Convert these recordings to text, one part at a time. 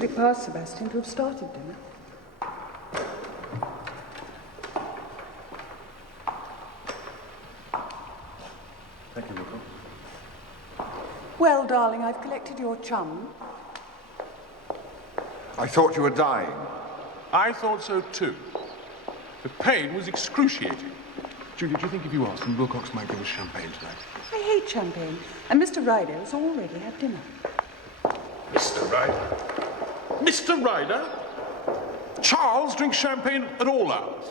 put it past Sebastian to have started dinner. Thank you, Rico. Well, darling, I've collected your chum. I thought you were dying. I thought so too. The pain was excruciating. Judy, do you think if you asked him, Wilcox might give us champagne tonight? I hate champagne, and Mr. Ryder has already had dinner. Mr. Ryder? Mr. Ryder? Charles drinks champagne at all hours.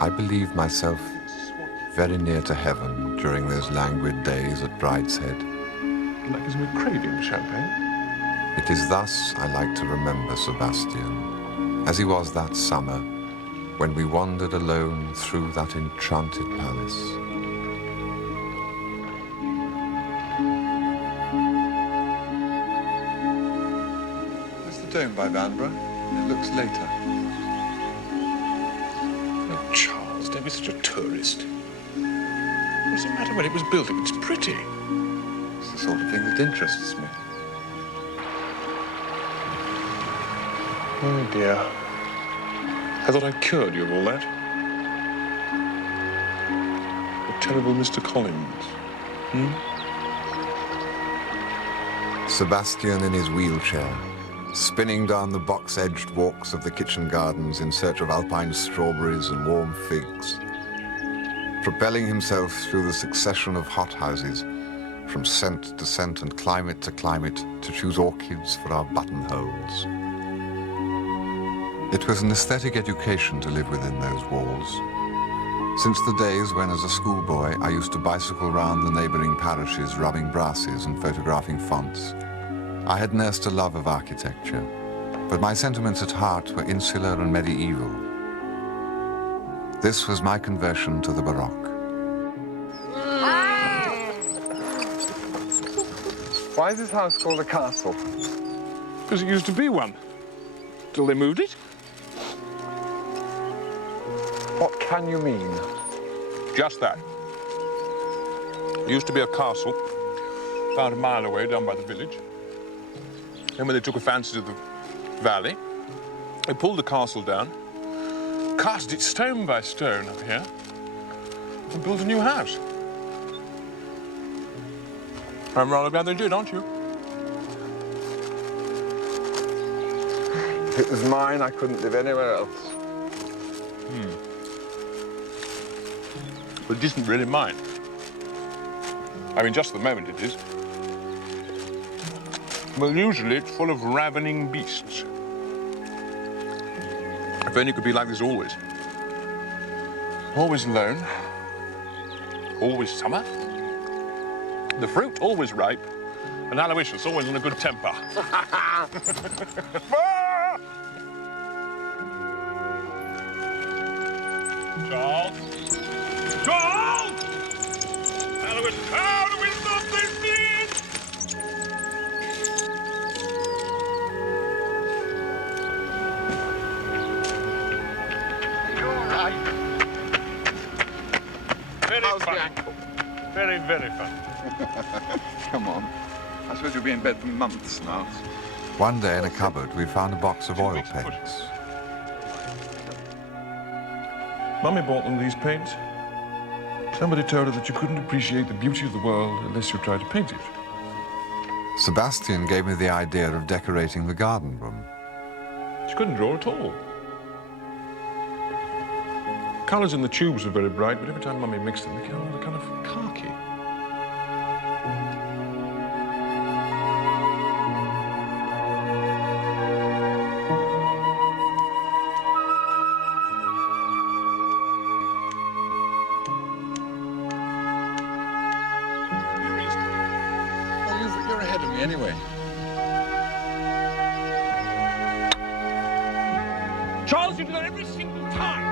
I believed myself very near to heaven during those languid days at Brideshead. Like as we're craving champagne. It is thus I like to remember Sebastian, as he was that summer when we wandered alone through that enchanted palace. Where's the dome by Vanbrugh? It looks later. Oh, Charles, don't be such a tourist. What's the matter when it was built if it's pretty? It's the sort of thing that interests me. Oh, dear. I thought I'd cured you of all that. The terrible Mr. Collins. Sebastian in his wheelchair, spinning down the box-edged walks of the kitchen gardens in search of alpine strawberries and warm figs, propelling himself through the succession of hothouses, from scent to scent and climate to climate, to choose orchids for our buttonholes. It was an aesthetic education to live within those walls. Since the days when, as a schoolboy, I used to bicycle round the neighbouring parishes rubbing brasses and photographing fonts, I had nursed a love of architecture, but my sentiments at heart were insular and medieval. This was my conversion to the Baroque. Why is this house called a castle? Because it used to be one. Till they moved it. What can you mean? Just that. It used to be a castle, about a mile away down by the village. Then when they took a fancy to the valley, they pulled the castle down, cast it stone by stone up here, and built a new house. I'm rather glad they did, aren't you? If it was mine, I couldn't live anywhere else. But it isn't really mine. I mean, just at the moment it is. Well, usually it's full of ravening beasts. If only it could be like this always. Always alone. Always summer. The fruit always ripe. And Aloysius always in a good temper. Charles? Charles! Aloysius, how do we stop this thing? Very fun. Very, very fun. Come on. I suppose you'll be in bed for months now. One day in a cupboard, we found a box of oil paints. Mummy bought them, these paints. Somebody told her that you couldn't appreciate the beauty of the world unless you tried to paint it. Sebastian gave me the idea of decorating the garden room. She couldn't draw at all. Colours in the tubes were very bright, but every time Mummy mixed them, they came out kind of khaki. You're ahead of me anyway. Charles, you do that every single time.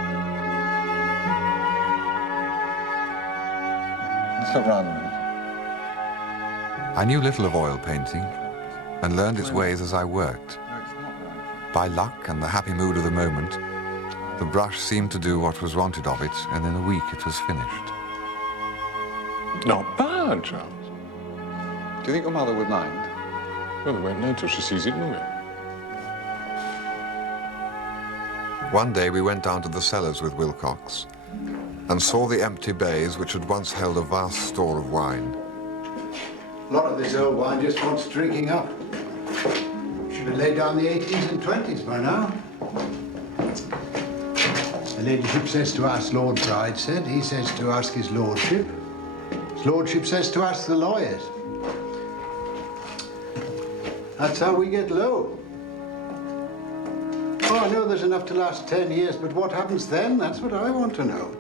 Stop round a minute. I knew little of oil painting and learned its ways as I worked. No, it's not right. By luck and the happy mood of the moment, the brush seemed to do what was wanted of it, and in a week it was finished. Not bad, Charles. Do you think your mother would mind? Well, we won't know till she sees it, will we? One day we went down to the cellars with Wilcox and saw the empty bays which had once held a vast store of wine. A lot of this old wine just wants drinking up. Should have laid down the 80s and 20s by now. The ladyship says to ask Lord Brideshead, he says to ask his lordship. His lordship says to ask the lawyers. That's how we get low. Oh, I know there's enough to last 10 years, but what happens then? That's what I want to know.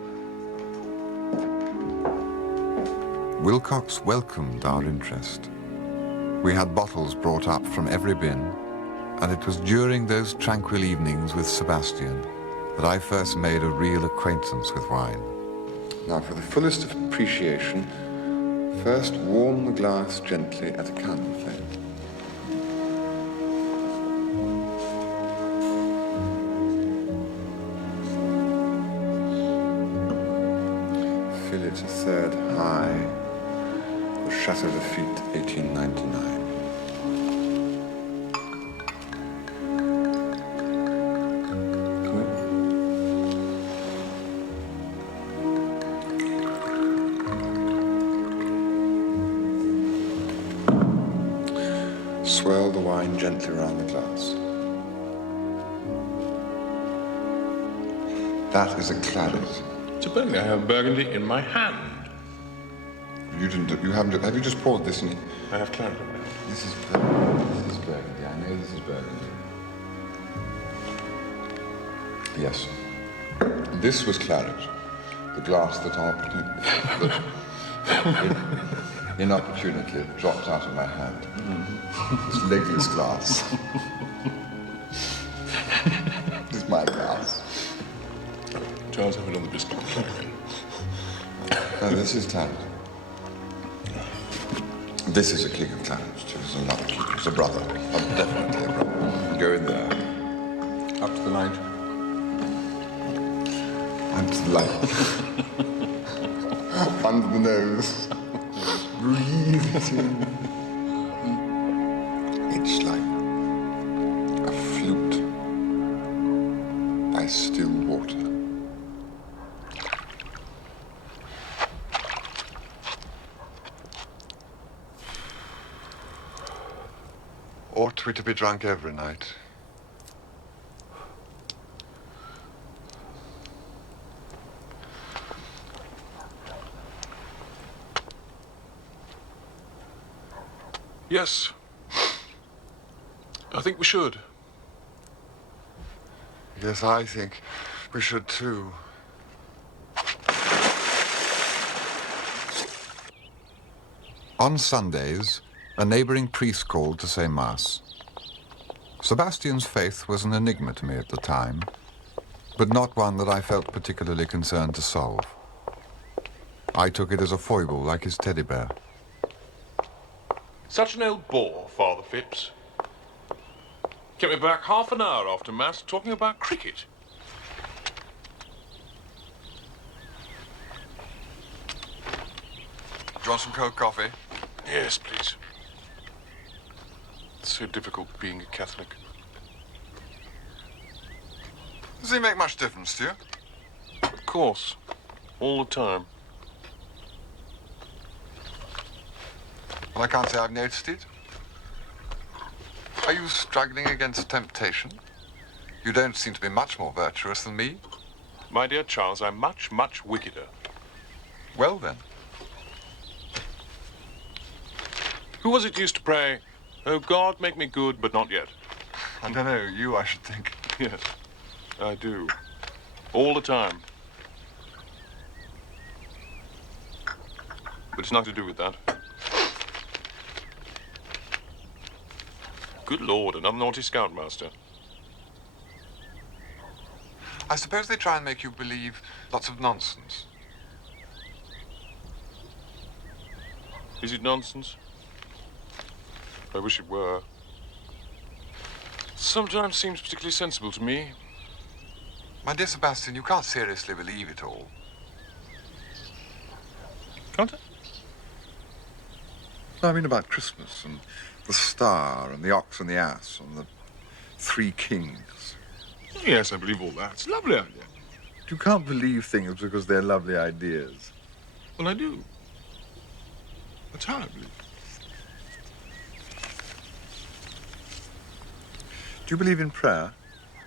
Wilcox welcomed our interest. We had bottles brought up from every bin, and it was during those tranquil evenings with Sebastian that I first made a real acquaintance with wine. Now, for the fullest of appreciation, first warm the glass gently at a candle flame. Fill it a third high. The Château Lafite, 1899. Swirl the wine gently around the glass. That is a claret. Supposedly I have Burgundy in my hand. You haven't, have you just poured this in? I have claret in my hand. This is Burgundy. I know this is Burgundy. Yes. This was claret. The glass that inopportunely dropped out of my hand. This legless glass. This is my glass. Charles, have another biscuit. No, this is claret. This is a click of claret, too. This is another click. It's a brother. Definitely a brother. Go in there. Up to the light. Up to the light. Under the nose. Breathe it in. It's like a flute by still water. Ought we to be drunk every night? Yes. I think we should. Yes, I think we should too. On Sundays, a neighboring priest called to say Mass. Sebastian's faith was an enigma to me at the time, but not one that I felt particularly concerned to solve. I took it as a foible, like his teddy bear. Such an old bore, Father Phipps. Kept me back half an hour after Mass talking about cricket. Do you want some cold coffee? Yes, please. It's so difficult being a Catholic. Does he make much difference to you? Of course. All the time. Well, I can't say I've noticed it. Are you struggling against temptation? You don't seem to be much more virtuous than me. My dear Charles, I'm much, much wickeder. Well, then. Who was it used to pray, "Oh God, make me good, but not yet"? I don't know, you, I should think. Yes, I do. All the time. But it's nothing to do with that. Good Lord, another naughty scoutmaster. I suppose they try and make you believe lots of nonsense. Is it nonsense? I wish it were. Sometimes seems particularly sensible to me. My dear Sebastian, you can't seriously believe it all. Can't I? No, I mean about Christmas and the star and the ox and the ass and the three kings. Yes, I believe all that. It's a lovely idea. You can't believe things because they're lovely ideas. Well, I do. That's how I believe. Do you believe in prayer?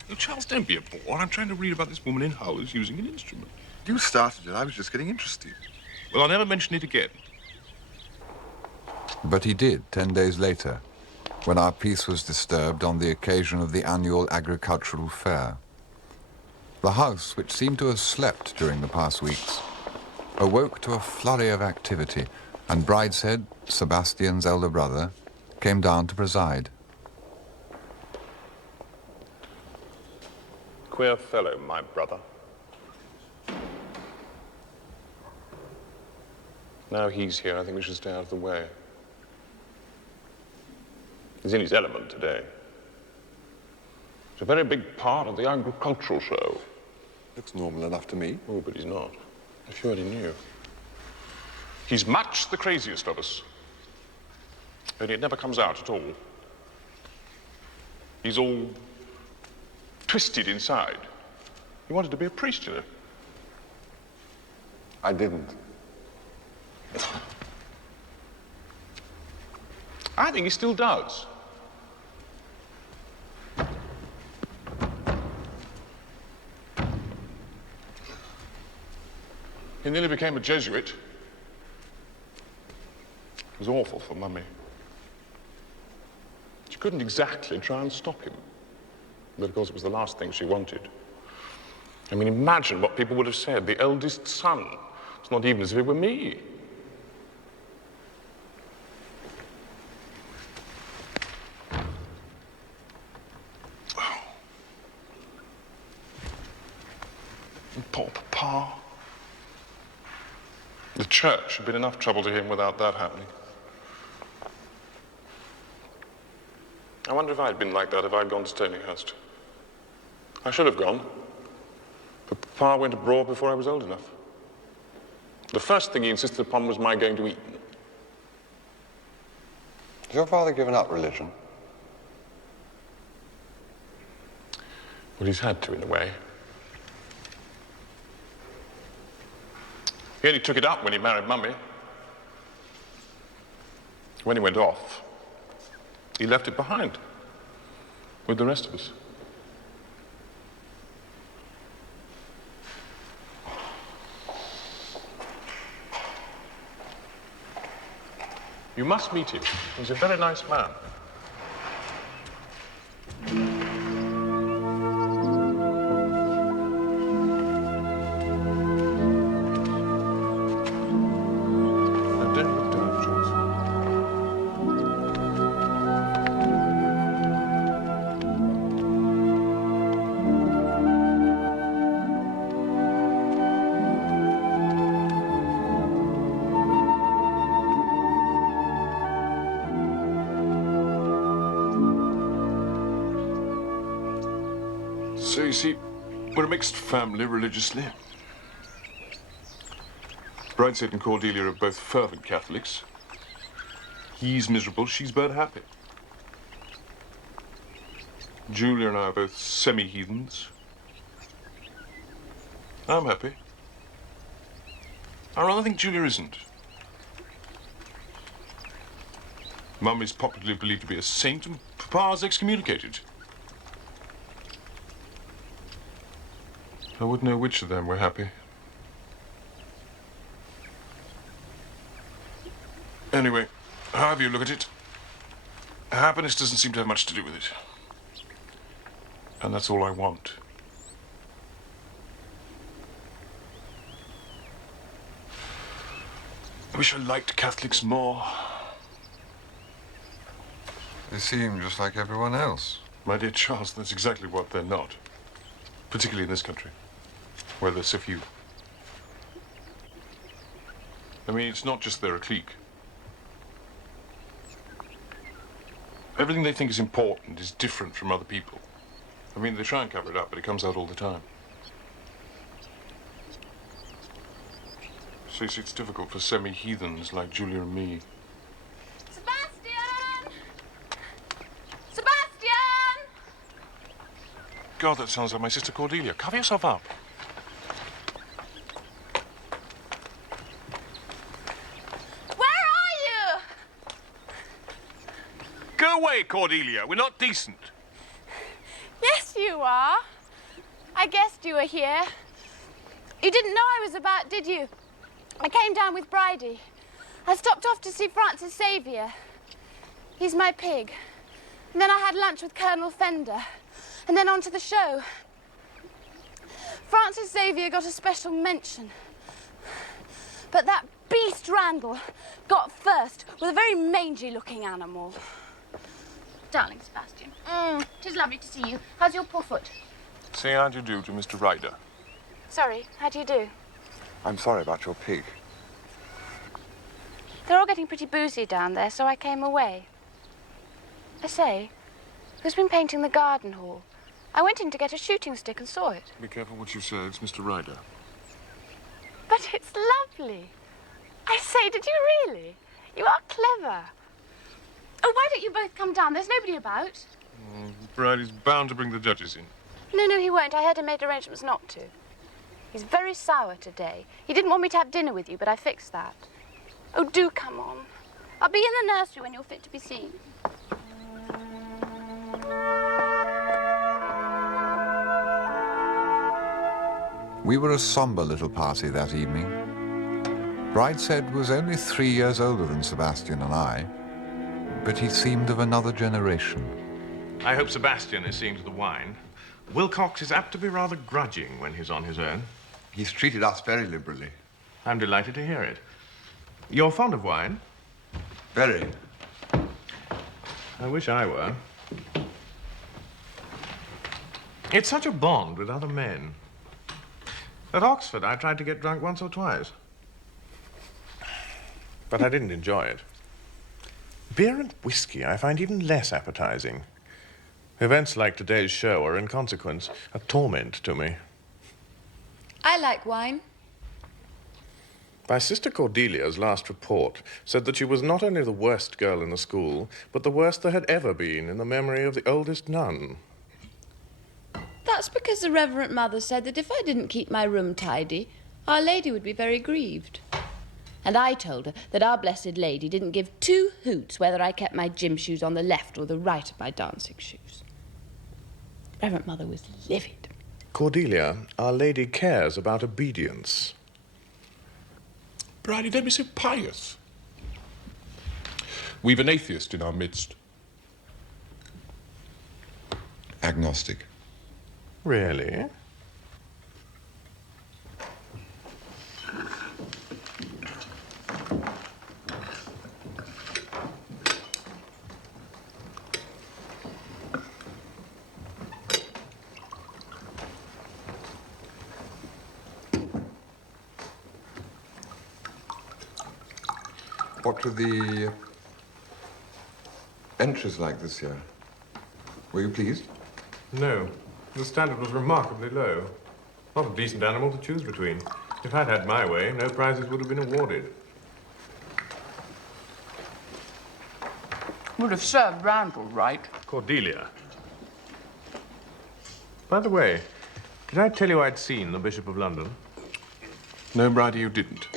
Oh, Charles, don't be a bore. I'm trying to read about this woman in Hull's using an instrument. You started it. I was just getting interested. Well, I'll never mention it again. But he did 10 days later, when our peace was disturbed on the occasion of the annual agricultural fair. The house, which seemed to have slept during the past weeks, awoke to a flurry of activity, and Brideshead, Sebastian's elder brother, came down to preside. Queer fellow, my brother. Now he's here, I think we should stay out of the way. He's in his element today. It's a very big part of the agricultural show. Looks normal enough to me. Oh, but he's not. If you only knew. He's much the craziest of us. Only it never comes out at all. He's all twisted inside. He wanted to be a priest, you know. I didn't. I think he still does. He nearly became a Jesuit. It was awful for Mummy. She couldn't exactly try and stop him. But of course it was the last thing she wanted. I mean, imagine what people would have said. The eldest son. It's not even as if it were me. And poor Papa. The church had been enough trouble to him without that happening. I wonder if I'd been like that if I'd gone to Stonyhurst. I should have gone. But Papa went abroad before I was old enough. The first thing he insisted upon was my going to Eton. Has your father given up religion? Well, he's had to, in a way. He only took it up when he married Mummy. When he went off, he left it behind with the rest of us. You must meet him. He's a very nice man. Now, don't look down, Jules. So, you see, we're a mixed family religiously. Brideshead and Cordelia are both fervent Catholics. He's miserable, she's bird happy. Julia and I are both semi-heathens. I'm happy. I rather think Julia isn't. Mum is popularly believed to be a saint and Papa's excommunicated. I wouldn't know which of them were happy. Anyway, however you look at it, happiness doesn't seem to have much to do with it. And that's all I want. I wish I liked Catholics more. They seem just like everyone else. My dear Charles, that's exactly what they're not. Particularly in this country, where there's so few. I mean, it's not just they're a clique. Everything they think is important is different from other people. I mean, they try and cover it up, but it comes out all the time. So you see, it's difficult for semi-heathens like Julia and me. God, that sounds like my sister Cordelia. Cover yourself up. Where are you? Go away, Cordelia. We're not decent. Yes, you are. I guessed you were here. You didn't know I was about, did you? I came down with Bridie. I stopped off to see Francis Xavier. He's my pig. And then I had lunch with Colonel Fender. And then on to the show. Francis Xavier got a special mention. But that beast Randall got first with a very mangy-looking animal. Darling Sebastian, 'tis lovely to see you. How's your poor foot? Say how do you do to Mr. Ryder. Sorry, how do you do? I'm sorry about your pig. They're all getting pretty boozy down there, so I came away. I say, who's been painting the garden hall? I went in to get a shooting stick and saw it. Be careful what you say. It's Mr. Ryder. But it's lovely. I say, did you really? You are clever. Oh, why don't you both come down? There's nobody about. Bridie's bound to bring the judges in. No, he won't. I heard him made arrangements not to. He's very sour today. He didn't want me to have dinner with you, but I fixed that. Oh, do come on. I'll be in the nursery when you're fit to be seen. We were a somber little party that evening. Brideshead was only 3 years older than Sebastian and I, but he seemed of another generation. I hope Sebastian is seeing to the wine. Wilcox is apt to be rather grudging when he's on his own. He's treated us very liberally. I'm delighted to hear it. You're fond of wine? Very. I wish I were. It's such a bond with other men. At Oxford, I tried to get drunk once or twice. But I didn't enjoy it. Beer and whiskey I find even less appetizing. Events like today's show are, in consequence, a torment to me. I like wine. My sister Cordelia's last report said that she was not only the worst girl in the school, but the worst there had ever been in the memory of the oldest nun. That's because the Reverend Mother said that if I didn't keep my room tidy, Our Lady would be very grieved. And I told her that Our Blessed Lady didn't give 2 hoots whether I kept my gym shoes on the left or the right of my dancing shoes. Reverend Mother was livid. Cordelia, Our Lady cares about obedience. Bridie, don't be so pious. We've an atheist in our midst. Agnostic. Really? What were the entries like this year? Were you pleased? No. The standard was remarkably low. Not a decent animal to choose between. If I'd had my way, no prizes would have been awarded. Would have served Randall right. Cordelia. By the way, did I tell you I'd seen the Bishop of London? No, Bridie, you didn't.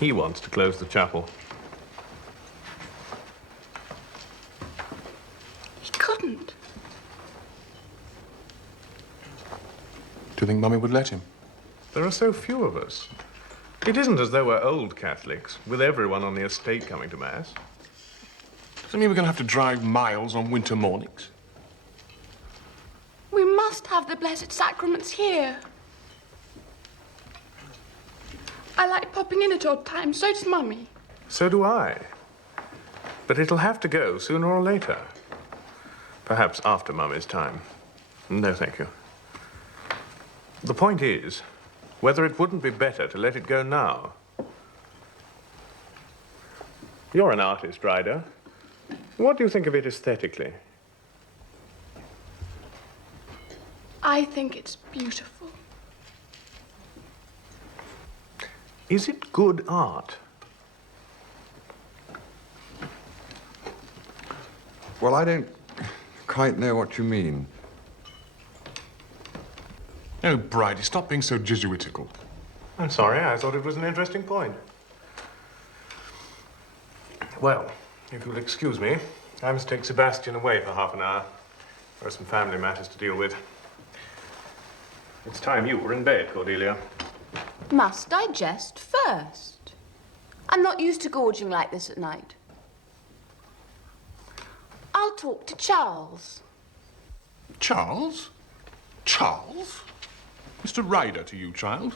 He wants to close the chapel. He couldn't. Do you think Mummy would let him? There are so few of us. It isn't as though we're old Catholics, with everyone on the estate coming to Mass. Does that mean we're going to have to drive miles on winter mornings? We must have the Blessed Sacraments here. I like popping in at odd times, so does Mummy. So do I. But it'll have to go sooner or later. Perhaps after Mummy's time. No, thank you. The point is, whether it wouldn't be better to let it go now. You're an artist, Ryder. What do you think of it aesthetically? I think it's beautiful. Is it good art? Well, I don't quite know what you mean. Oh, Bridie, stop being so Jesuitical. I'm sorry, I thought it was an interesting point. Well, if you'll excuse me, I must take Sebastian away for half an hour. There are some family matters to deal with. It's time you were in bed, Cordelia. Must I jest first? I'm not used to gorging like this at night. I'll talk to Charles. Charles? Charles? Mr. Ryder to you, child.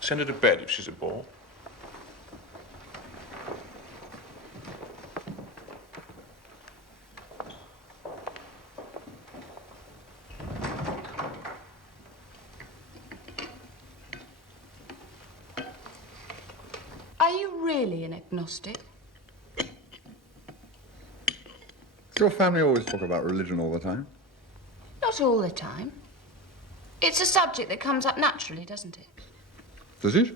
Send her to bed if she's a bore. Are you really an agnostic? Does your family always talk about religion all the time? Not all the time. It's a subject that comes up naturally, doesn't it? Does it?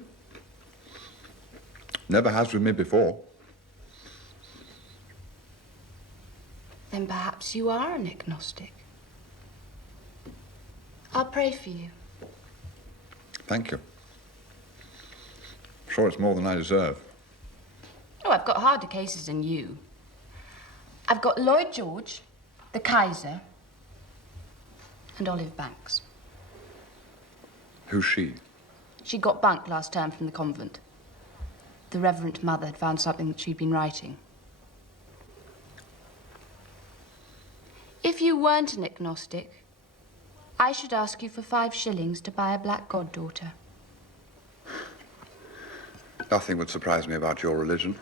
Never has with me before. Then perhaps you are an agnostic. I'll pray for you. Thank you. I'm sure it's more than I deserve. Oh, I've got harder cases than you. I've got Lloyd George, the Kaiser, and Olive Banks. Who's she? She got bunked last term from the convent. The Reverend Mother had found something that she'd been writing. If you weren't an agnostic, I should ask you for 5 shillings to buy a black goddaughter. Nothing would surprise me about your religion.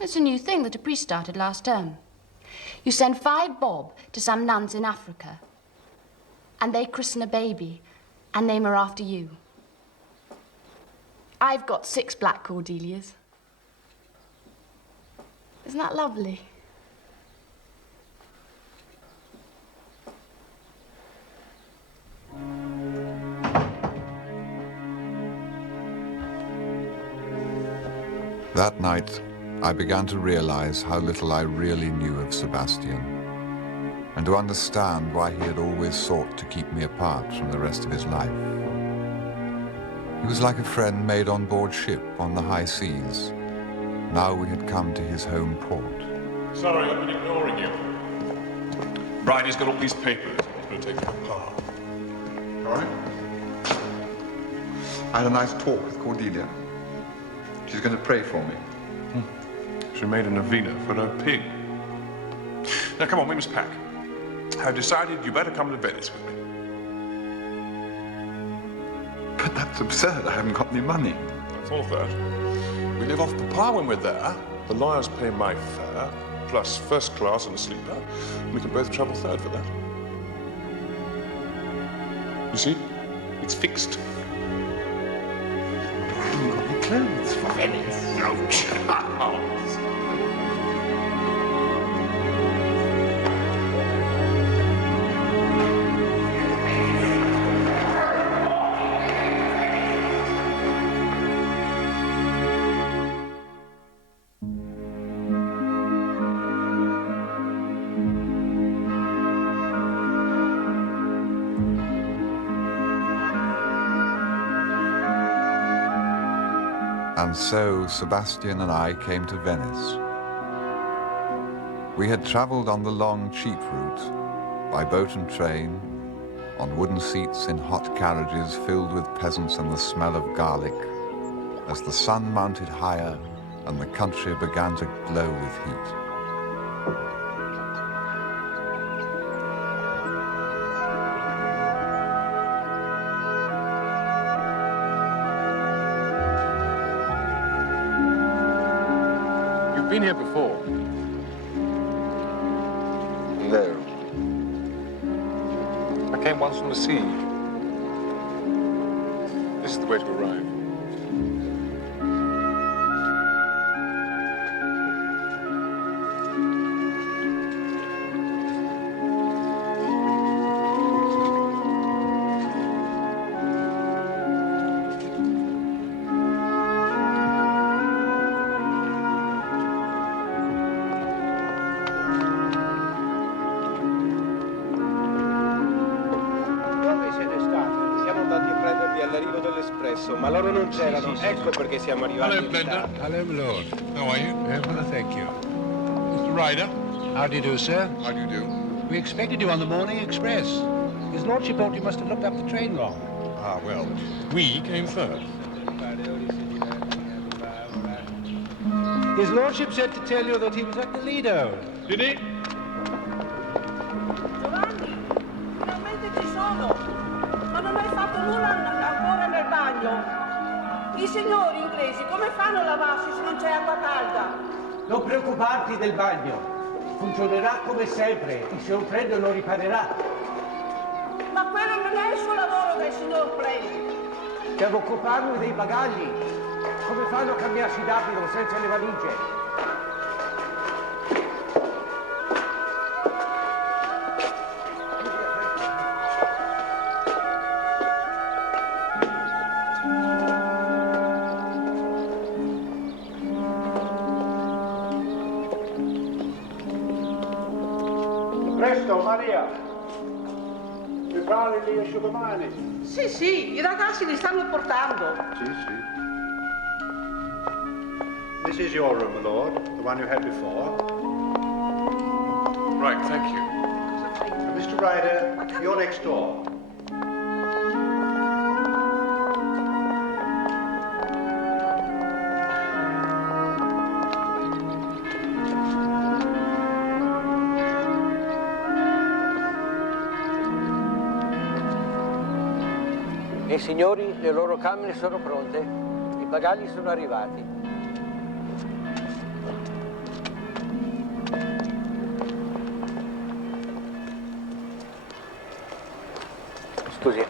It's a new thing that a priest started last term. You send 5 bob to some nuns in Africa, and they christen a baby and name her after you. I've got 6 black Cordelias. Isn't that lovely? That night, I began to realize how little I really knew of Sebastian, and to understand why he had always sought to keep me apart from the rest of his life. He was like a friend made on board ship on the high seas. Now we had come to his home port. Sorry, I've been ignoring you. Bridie's got all these papers. He's going to take them apart. All right. I had a nice talk with Cordelia. She's going to pray for me. She made a novena for her pig. Now, come on, we must pack. I've decided you better come to Venice with me. But that's absurd. I haven't got any money. I thought of that. We live off Papa when we're there. The lawyers pay my fare, plus first class and a sleeper. We can both travel third for that. You see? It's fixed. Clothes for Venice. No chance. And so Sebastian and I came to Venice. We had traveled on the long, cheap route, by boat and train, on wooden seats in hot carriages filled with peasants and the smell of garlic, as the sun mounted higher and the country began to glow with heat. You've been here before. No. I came once from the sea. This is the way to arrive. adesso, ma loro non c'erano. Ecco perché siamo arrivati Hello, in Blender. ritardo. Hello, my lord. How are you? Well, thank you. Mr. Ryder. How do you do, sir? How do you do? We expected you on the morning express. His lordship thought you must have looked up the train wrong. Ah, well, we came first. His lordship said to tell you that he was at the Lido. Did he? Giovanni, finalmente ci sono! Ma non hai fatto nulla ancora nel bagno? I signori inglesi come fanno a lavarsi se non c'è acqua calda? Non preoccuparti del bagno. Funzionerà come sempre. Il signor Prendo lo riparerà. Ma quello non è il suo lavoro del signor Prendi. Devo occuparmi dei bagagli. Come fanno a cambiarsi d'abito senza le valigie? Presto, Maria! Prepari gli asciugamani. Sì, sì, i ragazzi li stanno portando. Sì, sì. This is your room, my lord, the one you had before. Right, thank you. Mr. Ryder, you're next door. E signori, le loro camere sono pronte. I bagagli sono arrivati. Scusi.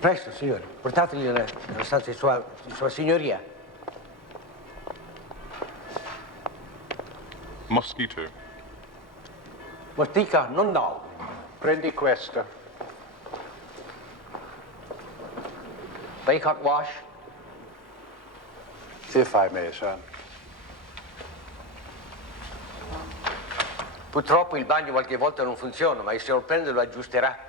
Presto, signori, portateli nella stanza di sua signoria. Mosquito. Mostica, non no. Prendi questo. Bacon wash. If I may, sir. Purtroppo il bagno qualche volta non funziona, ma il signor Prende lo aggiusterà.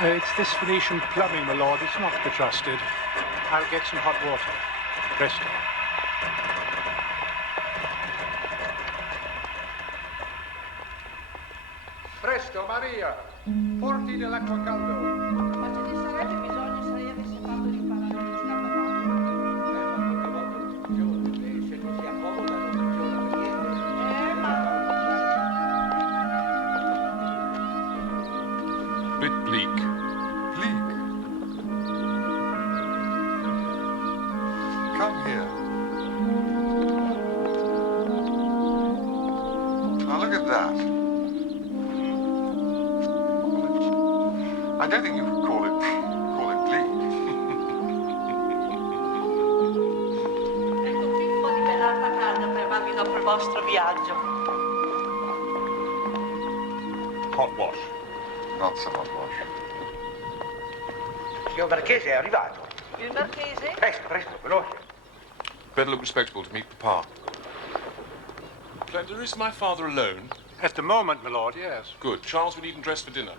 It's this Venetian plumbing, my lord. It's not to be trusted. I'll get some hot water. Presto. Presto, Maria! Porti dell'acqua calda. Ma ce ne sarebbe bisogno se lei avesse fatto riparare lo scappatoio. Se non si accomoda non funziona per niente. Ma... Bit bleak. Bleak. Come here. Now look at that. I don't think you could call it bleak. Ecco qui un po' di bell'acqua calda per farvi dopo il vostro viaggio. Hot wash. Not so hot wash. Signor Marchese è arrivato. Il marchese? Presto, veloce. Better look respectable to meet Papa. Blender, is my father alone? At the moment, my lord, yes. Good. Charles, we need him dressed for dinner.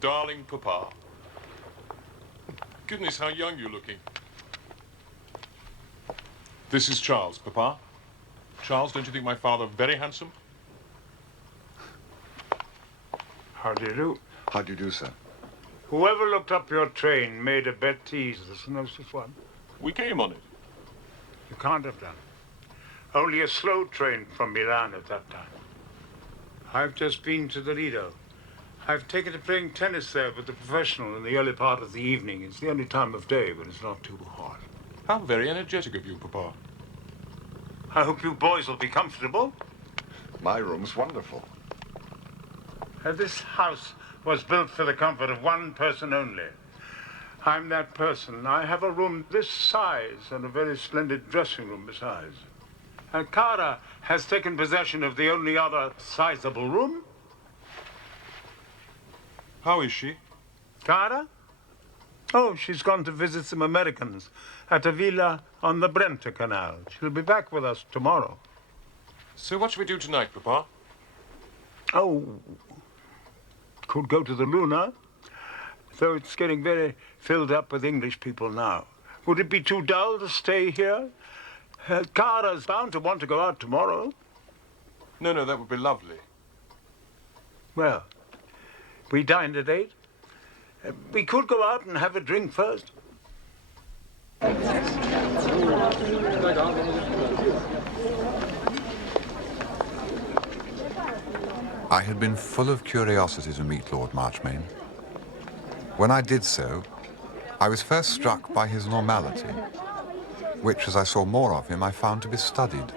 Darling Papa. Goodness, how young you're looking. This is Charles, Papa. Charles, don't you think my father very handsome? How do you do? How do you do, sir? Whoever looked up your train made a betise. There's no such one. We came on it. You can't have done. Only a slow train from Milan at that time. I've just been to the Lido. I've taken to playing tennis there with the professional in the early part of the evening. It's the only time of day when it's not too hot. How very energetic of you, Papa. I hope you boys will be comfortable. My room's wonderful. This house was built for the comfort of one person only. I'm that person. I have a room this size and a very splendid dressing room besides. And Cara has taken possession of the only other sizable room. How is she? Cara? Oh, she's gone to visit some Americans at a villa on the Brenta Canal. She'll be back with us tomorrow. So what shall we do tonight, Papa? Oh, could go to the Luna, though it's getting very filled up with English people now. Would it be too dull to stay here? Cara's bound to want to go out tomorrow. No, that would be lovely. Well, we dined at 8. We could go out and have a drink first. I had been full of curiosity to meet Lord Marchmain. When I did so, I was first struck by his normality, which, as I saw more of him, I found to be studied.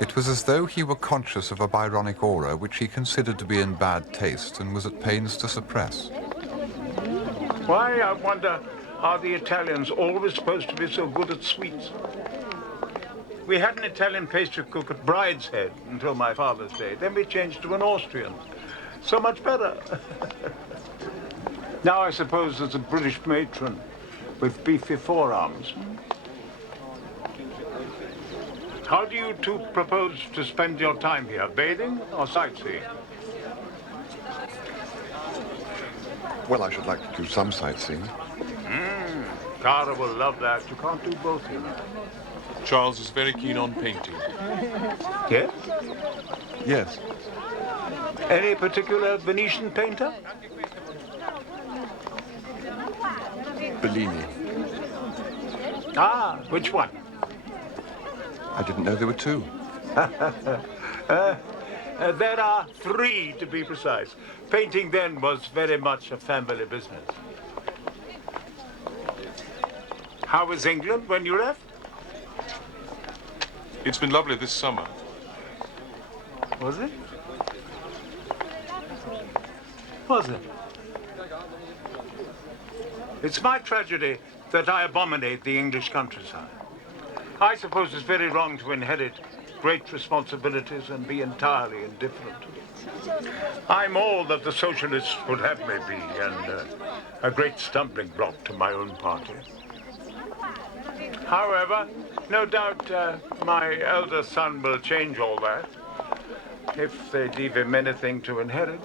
It was as though he were conscious of a Byronic aura which he considered to be in bad taste and was at pains to suppress. Why, I wonder, are the Italians always supposed to be so good at sweets? We had an Italian pastry cook at Brideshead until my father's day. Then we changed to an Austrian. So much better. Now I suppose there's a British matron with beefy forearms. How do you two propose to spend your time here? Bathing or sightseeing? Well, I should like to do some sightseeing. Cara will love that. You can't do both, you know. Charles is very keen on painting. Yes? Yes. Any particular Venetian painter? Bellini. Ah, which one? I didn't know there were two. There are 3, to be precise. Painting then was very much a family business. How was England when you left? It's been lovely this summer. Was it? Was it? It's my tragedy that I abominate the English countryside. I suppose it's very wrong to inherit great responsibilities and be entirely indifferent. I'm all that the socialists would have me be, and a great stumbling block to my own party. However, no doubt my elder son will change all that, if they leave him anything to inherit.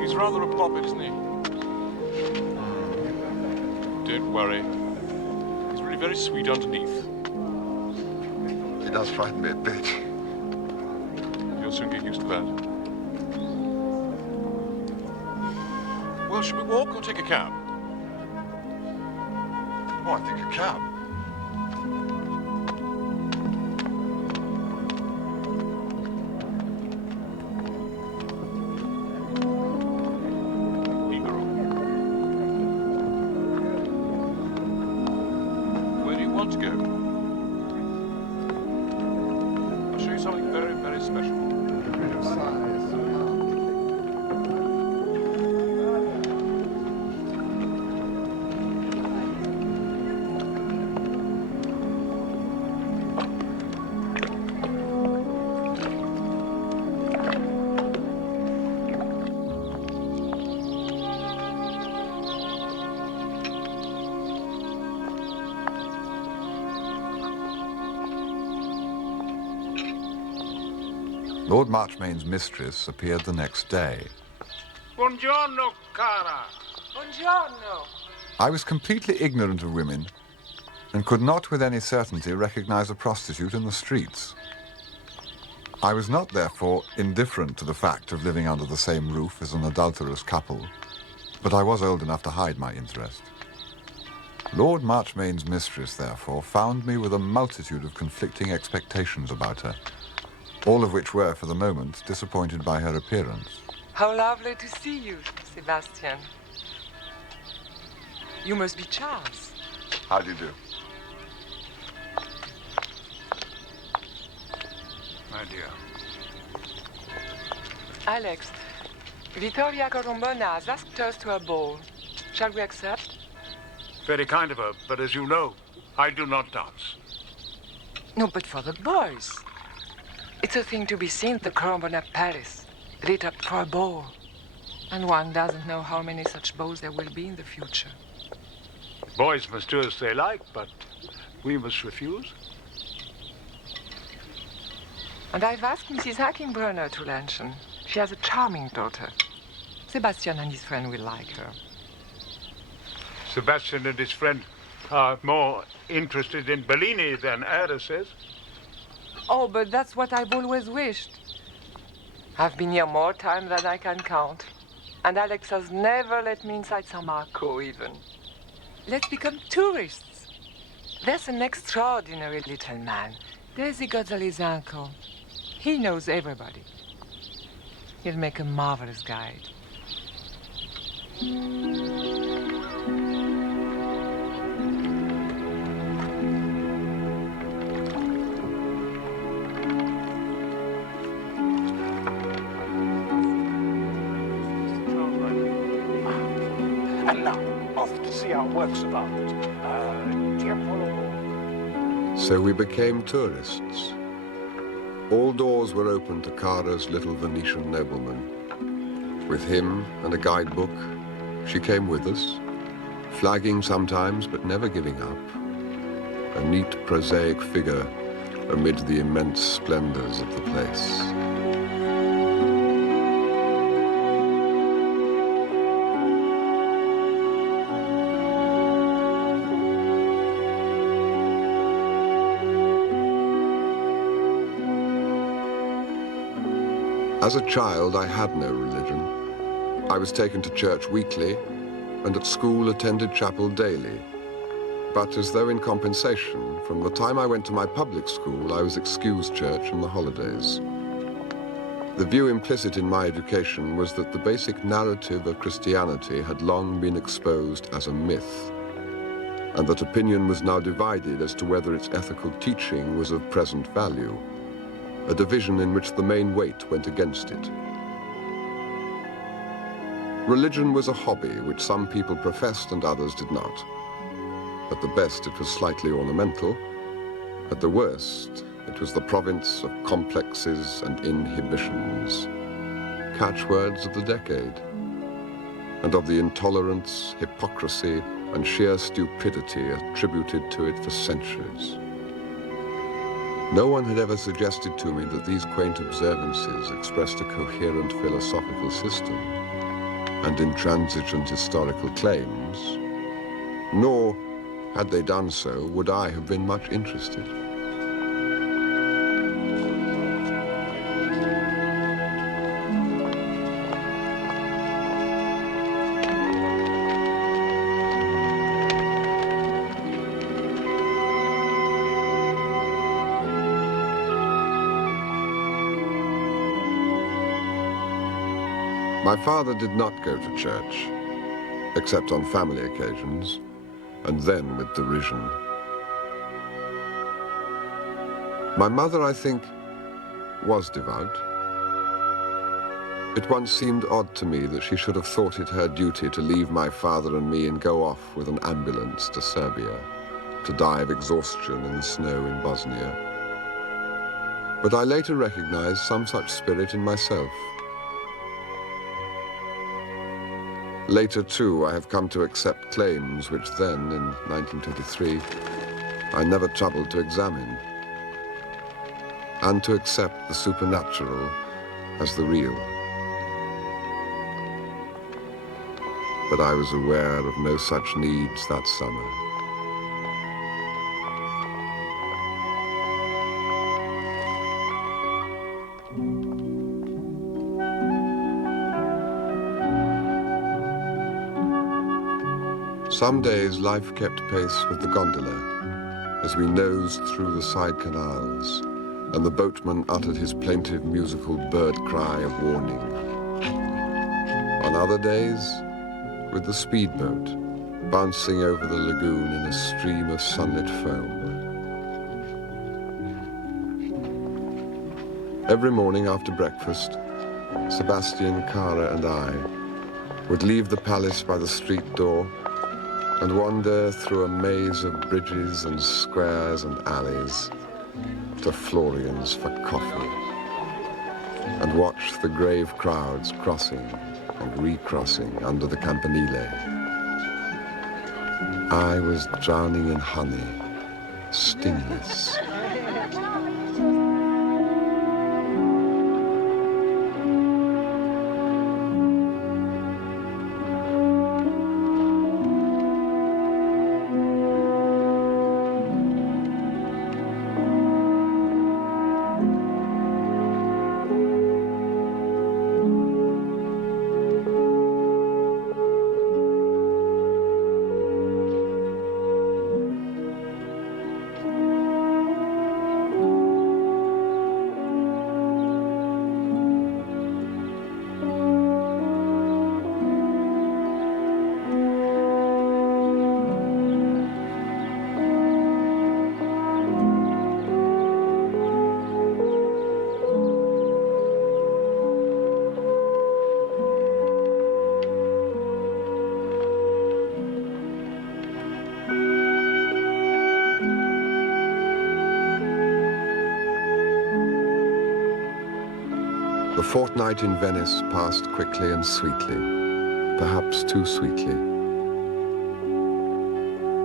He's rather a poppet, isn't he? Don't worry. He's really very sweet underneath. He does frighten me a bit. You'll soon get used to that. Well, should we walk or take a cab? Oh, I think a cab. Where do you want to go? I'll show you something very, very special. Lord Marchmain's mistress appeared the next day. Buongiorno, cara. Buongiorno. I was completely ignorant of women and could not with any certainty recognize a prostitute in the streets. I was not, therefore, indifferent to the fact of living under the same roof as an adulterous couple, but I was old enough to hide my interest. Lord Marchmain's mistress, therefore, found me with a multitude of conflicting expectations about her, all of which were, for the moment, disappointed by her appearance. How lovely to see you, Sebastian. You must be Charles. How do you do? My dear. Alex, Vittoria Corombona has asked us to a ball. Shall we accept? Very kind of her, but as you know, I do not dance. No, but for the boys. It's a thing to be seen at the Corombona Palace, lit up for a ball. And one doesn't know how many such balls there will be in the future. Boys must do as they like, but we must refuse. And I've asked Mrs. Hackenbrunner to luncheon. She has a charming daughter. Sebastian and his friend will like her. Sebastian and his friend are more interested in Bellini than Ada says. Oh, but that's what I've always wished. I've been here more times than I can count. And Alex has never let me inside San Marco, even. Let's become tourists. There's an extraordinary little man, Desi Gonzalez uncle. He knows everybody. He'll make a marvelous guide. And now, off to see our works of art. So we became tourists. All doors were open to Cara's little Venetian nobleman. With him and a guidebook, she came with us, flagging sometimes but never giving up, a neat prosaic figure amid the immense splendors of the place. As a child, I had no religion. I was taken to church weekly, and at school attended chapel daily. But as though in compensation, from the time I went to my public school, I was excused church in the holidays. The view implicit in my education was that the basic narrative of Christianity had long been exposed as a myth, and that opinion was now divided as to whether its ethical teaching was of present value, a division in which the main weight went against it. Religion was a hobby which some people professed and others did not. At the best, it was slightly ornamental. At the worst, it was the province of complexes and inhibitions, catchwords of the decade, and of the intolerance, hypocrisy, and sheer stupidity attributed to it for centuries. No one had ever suggested to me that these quaint observances expressed a coherent philosophical system and intransigent historical claims, nor, had they done so, would I have been much interested. My father did not go to church, except on family occasions, and then with derision. My mother, I think, was devout. It once seemed odd to me that she should have thought it her duty to leave my father and me and go off with an ambulance to Serbia, to die of exhaustion in the snow in Bosnia. But I later recognized some such spirit in myself. Later, too, I have come to accept claims which then, in 1923, I never troubled to examine, and to accept the supernatural as the real. But I was aware of no such needs that summer. Some days life kept pace with the gondola as we nosed through the side canals and the boatman uttered his plaintive musical bird cry of warning. On other days, with the speedboat bouncing over the lagoon in a stream of sunlit foam. Every morning after breakfast, Sebastian, Cara, and I would leave the palace by the street door and wander through a maze of bridges and squares and alleys to Florian's for coffee, and watch the grave crowds crossing and recrossing under the campanile. I was drowning in honey, stingless. The fortnight in Venice passed quickly and sweetly, perhaps too sweetly.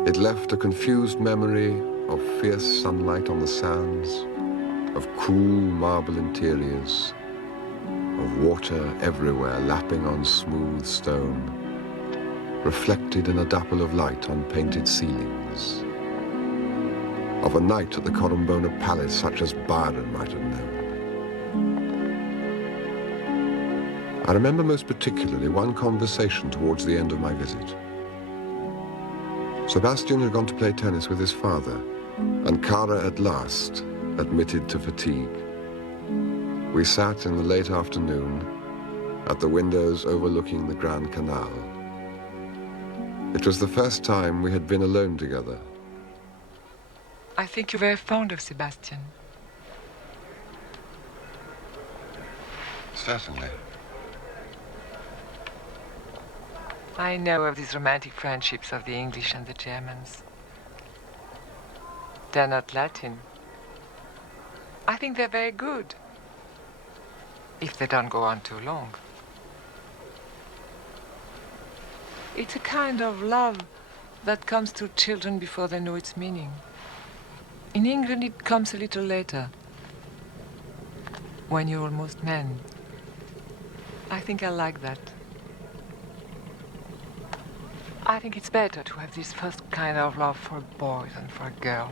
It left a confused memory of fierce sunlight on the sands, of cool marble interiors, of water everywhere lapping on smooth stone, reflected in a dapple of light on painted ceilings, of a night at the Corombona Palace such as Byeon might have known. I remember most particularly one conversation towards the end of my visit. Sebastian had gone to play tennis with his father, and Cara at last admitted to fatigue. We sat in the late afternoon at the windows overlooking the Grand Canal. It was the first time we had been alone together. I think you're very fond of Sebastian. Certainly. I know of these romantic friendships of the English and the Germans. They're not Latin. I think they're very good, if they don't go on too long. It's a kind of love that comes to children before they know its meaning. In England, it comes a little later, when you're almost men. I think I like that. I think it's better to have this first kind of love for a boy than for a girl.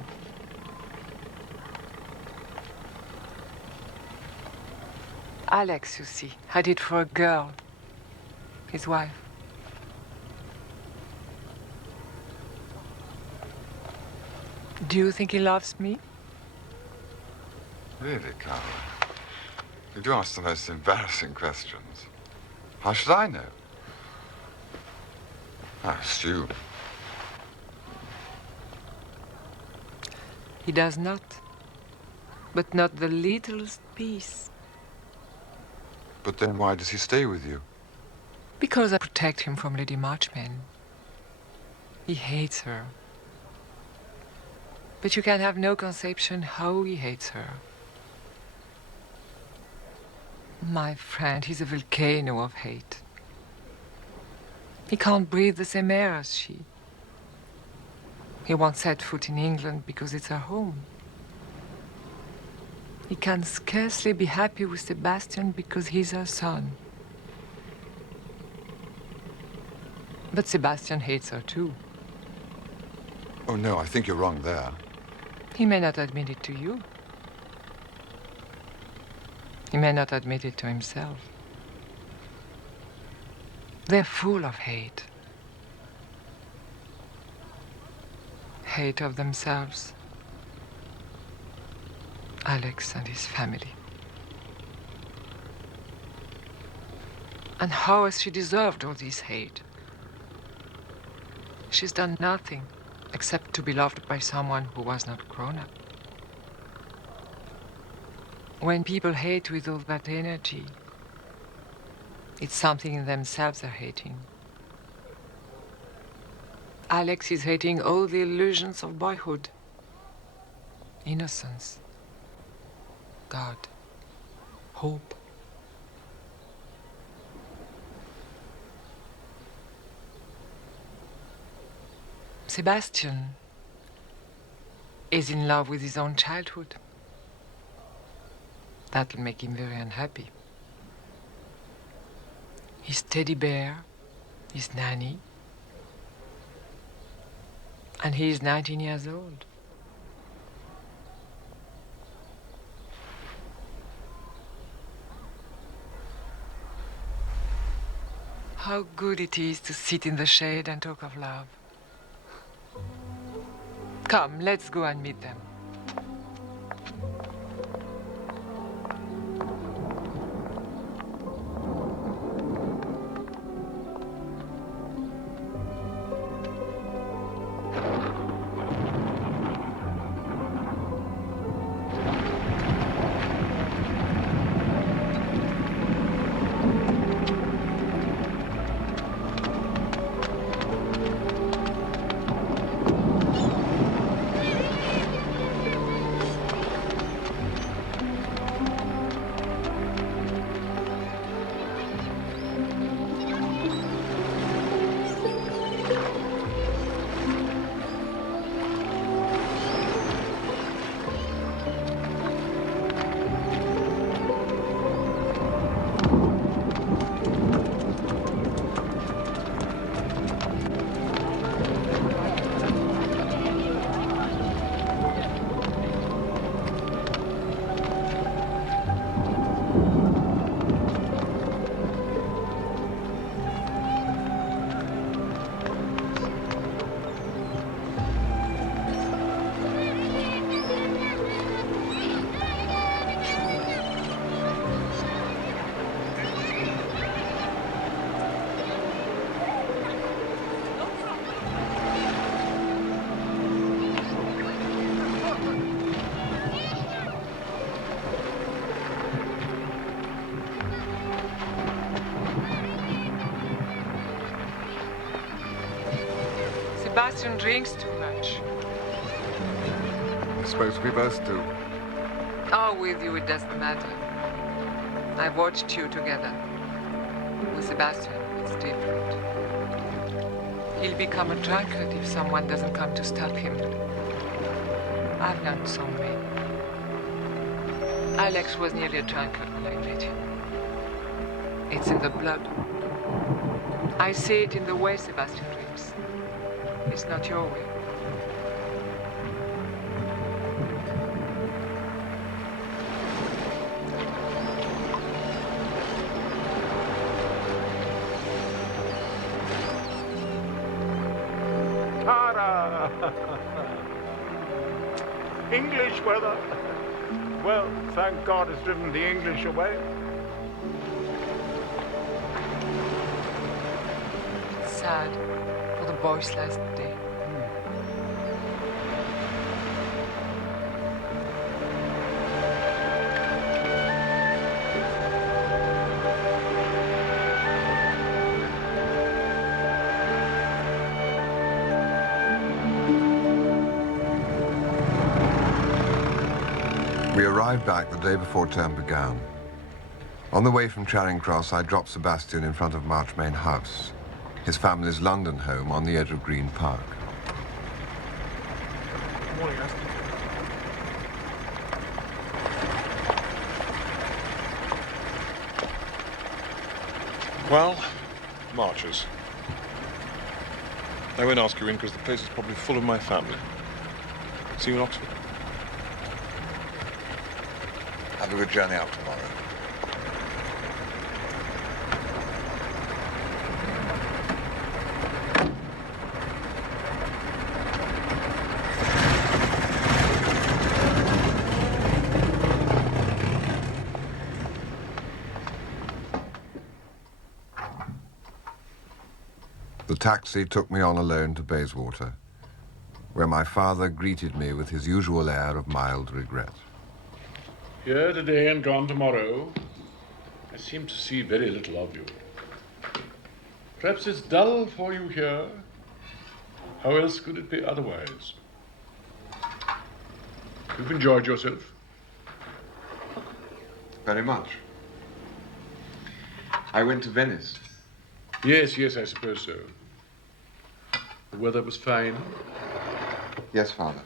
Alex, you see, had it for a girl, his wife. Do you think he loves me? Really, Cara? You do ask the most embarrassing questions. How should I know? I assume. He does not, but not the littlest piece. But then why does he stay with you? Because I protect him from Lady Marchmain. He hates her. But you can have no conception how he hates her. My friend, he's a volcano of hate. He can't breathe the same air as she. He won't set foot in England because it's her home. He can scarcely be happy with Sebastian because he's her son. But Sebastian hates her too. Oh, no, I think you're wrong there. He may not admit it to you. He may not admit it to himself. They're full of hate. Hate of themselves. Alex and his family. And how has she deserved all this hate? She's done nothing except to be loved by someone who was not grown up. When people hate with all that energy, it's something in themselves they're hating. Alex is hating all the illusions of boyhood. Innocence. God. Hope. Sebastian is in love with his own childhood. That'll make him very unhappy. His teddy bear, his nanny, and he is 19 years old. How good it is to sit in the shade and talk of love. Come, let's go and meet them. Sebastian drinks too much. I suppose we both do. Oh, with you it doesn't matter. I've watched you together. With Sebastian, it's different. He'll become a drunkard if someone doesn't come to stop him. I've known so many. Alex was nearly a drunkard when I met him. It's in the blood. I see it in the way Sebastian drinks. It's not your way. Tara! English weather. Well, thank God it's driven the English away. It's sad for the boys last day. We arrived back the day before term began. On the way from Charing Cross, I dropped Sebastian in front of Marchmain House, his family's London home on the edge of Green Park. Well, Marchers. I won't ask you in because the place is probably full of my family. See you in Oxford. Have a good journey out tomorrow. The taxi took me on alone to Bayswater, where my father greeted me with his usual air of mild regret. Here today and gone tomorrow. I seem to see very little of you. Perhaps it's dull for you here. How else could it be otherwise? You've enjoyed yourself? Very much. I went to Venice. Yes, I suppose so. The weather was fine. Yes, Father.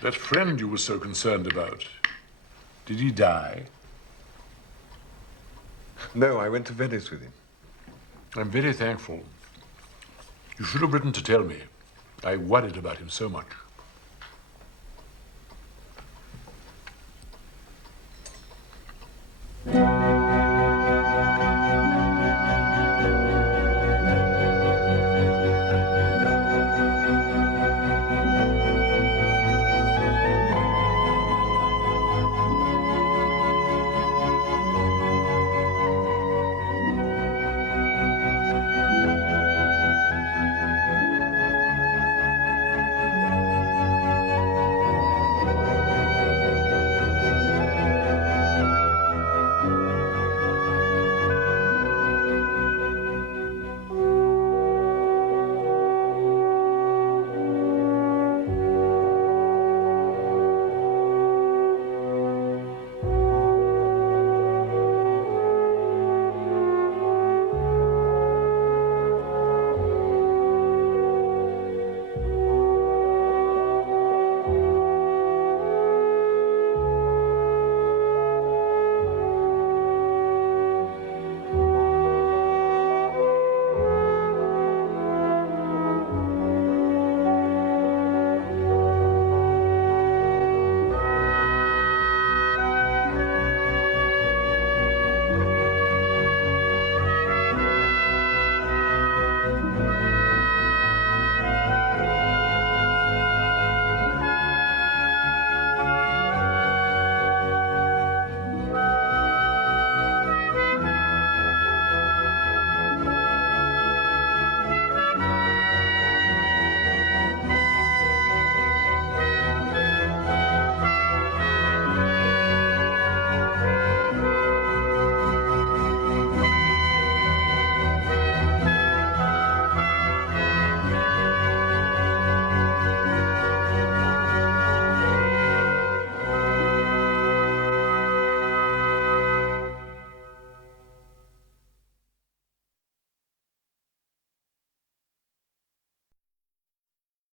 That friend you were so concerned about, did he die? No, I went to Venice with him. I'm very thankful. You should have written to tell me. I worried about him so much.